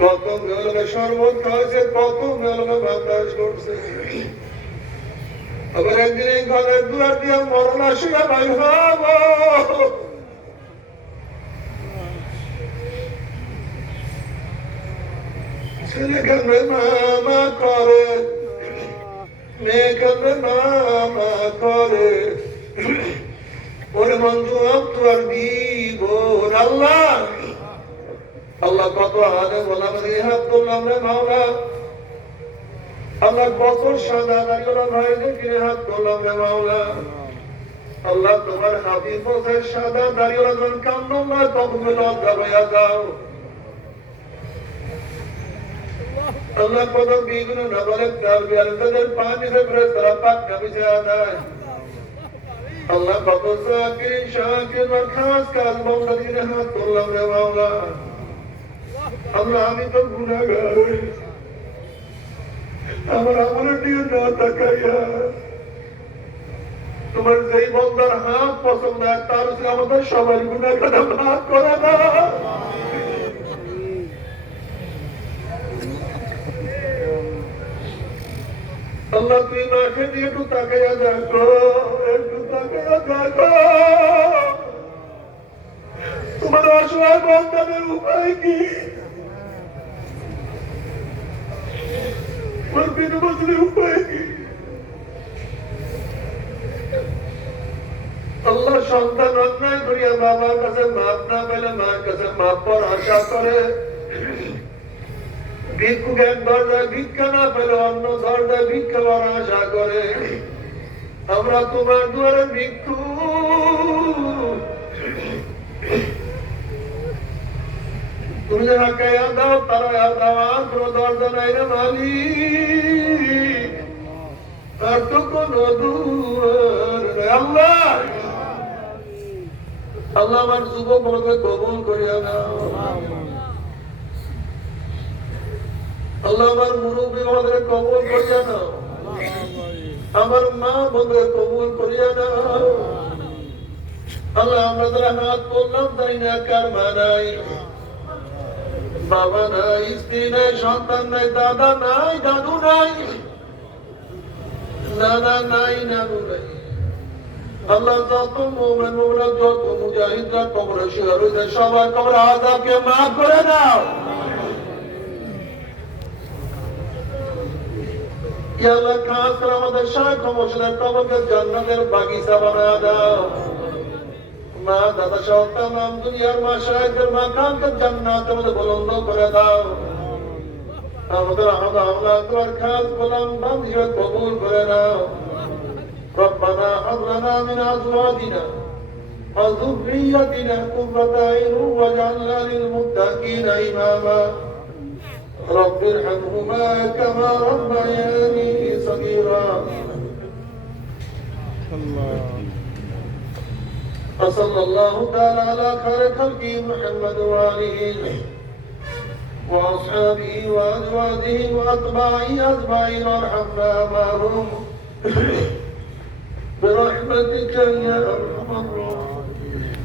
কত মেলবে শরবত খাওয়াছে, কত মেলবে বাতাস করছে। আবার একদিন এই ঘরের দুয়ার দিয়ে মরণ আসিয়া ভাই হব। ছেলে কেমনে মামা করে, মেয়ে কেমনে মামা করে, ওরে বন্ধু তোমার দিব আল্লাহ। আল্লাহ কত হাতে বললাম হাত তুললাম রে মাওলা। আল্লাহ কত সাদা দাঁড়িয়ে ভাইদের কিনে হাত তুললাম রে মাওলা। আল্লাহ তোমার হাবিব বসে সাদা দাঁড়িয়ে যখন কান্দন না তখন লজ্জা হইয়া যাও। আল্লাহ কত বিঘ্ন না বলে তার বিয়ার তাদের পানি ফেলে তারা পাক কামি যায় নাই। আল্লাহ কত জাকির শাকির আর খাস কাজ বন্ধ দিনে হাত তুললাম রে মাওলা। আল্লাহ আমি তো গুনাহগার, আমার আমলের দিকে না তাকাইয়া তোমার যেই বন্দার হাত পছন্দ হয় তার আমাদের সবার গুনাহ কথা মাফ করে দাও। আল্লাহ তুই মাকে দিয়ে একটু তাকাইয়া দেখো, একটু তাকাইয়া দেখো তোমার অসহায় বন্দাদের উপায় কি? উপায় কি? আল্লাহ সন্তান অন্যায় করিয়া বাবার কাছে মাপ না পেলে মার কাছে মাপ পর আশা করে, ভিক্ষুক এক দরজায় ভিক্ষা না পেলে অন্য দরজায় ভিক্ষা পাওয়ার আশা করে। আমরা তোমার দুয়ারে ভিক্ষু, তুমি যারা কায়া দাও তারা দাও, আর কোন দরজা নাই রে মালিক, আর তো কোন দুয়ার নাই। আল্লাহ আল্লাহ আমার যুবক আমাকে কবুল করিয়া দাও। আল্লাহ আমার মুরব্বী আমাদের কবুল করিয়া দাও, আমার মা বোনদের কবুল করিয়া দাও। আল্লাহ আমরা যারা হাত করলাম তাই না, কার মা নাই, বাবা নাই, স্ত্রী নাই, সন্তান নাই, দাদা নাই, দাদু নাই, নানা নাই, নানু নাই। আল্লাহ যত মুমিন মুমিনাত, যত মুজাহিদরা কবরে শুয়ে রয়েছে সবার কবরে আযাবকে মাফ করে দাও। ইয়া আল্লাহ খাস করে আমাদের শাইখ মুর্শিদের কবরকে জান্নাতের বাগিচা বানায় দাও। মা দাদা সহ তামাম দুনিয়ার মাশায়েখদের মাকামকে জান্নাতের মধ্যে বুলন্দ করে দাও। আমাদের আল্লাহ তোমার খাস গোলাম বান্দিকে কবুল করে নাও। ربنا هب لنا من ازواجنا وذريتنا قرة اعين واجعلنا للمتقين اماما رب ارحمهما كما ربياني صغيرا وصلى الله تعالى على خير خلقه محمد وآله وأصحابه وأزواجه وأتباعه أجمعين وارحمنا معهم برحمتك يا أرحم الراحمين.